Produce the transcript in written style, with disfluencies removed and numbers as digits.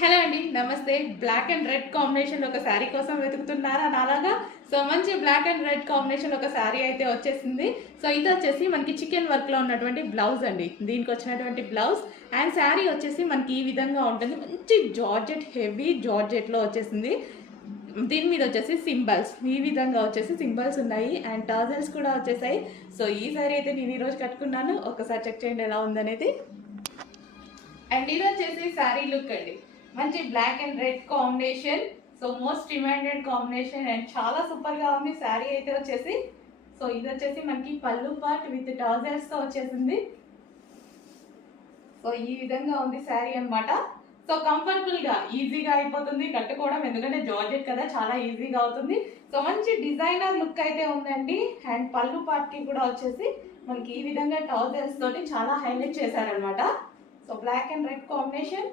Hello అండి, నమస్తే. Black and red combination ఒక శారీ కోసం వెతుకుతున్నారా నాలాగా? సో మంచి బ్లాక్ అండ్ రెడ్ కాంబినేషన్ ఒక శారీ అయితే వచ్చేసింది. సో ఇది వచ్చేసి మనకి చికెన్ వర్క్లో ఉన్నటువంటి బ్లౌజ్ అండి. దీనికి వచ్చినటువంటి బ్లౌజ్ అండ్ శారీ వచ్చేసి మనకి ఈ విధంగా ఉంటుంది. మంచి జార్జెట్, హెవీ జార్జెట్లో వచ్చేసింది. దీని మీద వచ్చేసి సింబల్స్ ఈ విధంగా వచ్చేసి సింబల్స్ ఉన్నాయి అండ్ టాజల్స్ కూడా వచ్చేసాయి. సో ఈ శారీ అయితే నేను ఈరోజు కట్టుకున్నాను. ఒకసారి చెక్ చేయండి ఎలా ఉందనేది. అండ్ ఇది వచ్చేసి శారీ లుక్ అండి. మంచి black and red combination. So most demanded combination and చాలా సూపర్ గా ఉంది శారీ అయితే వచ్చేసి. సో ఇది వచ్చేసి మనకి పళ్ళు పార్ట్ విత్ టాజల్స్ తో వచ్చేసింది. సో ఈ విధంగా ఉంది శారీ అన్నమాట. సో కంఫర్టబుల్ గా ఈజీగా అయిపోతుంది కట్టుకోవడం, ఎందుకంటే జార్జెట్ కదా, చాలా ఈజీగా అవుతుంది. సో మంచి డిజైనర్ లుక్ అయితే ఉందండి. అండ్ పళ్ళు పార్ట్ కి కూడా వచ్చేసి మనకి ఈ విధంగా టాజల్స్ తోటి చాలా హైలైట్ చేశారనమాట. So black and red combination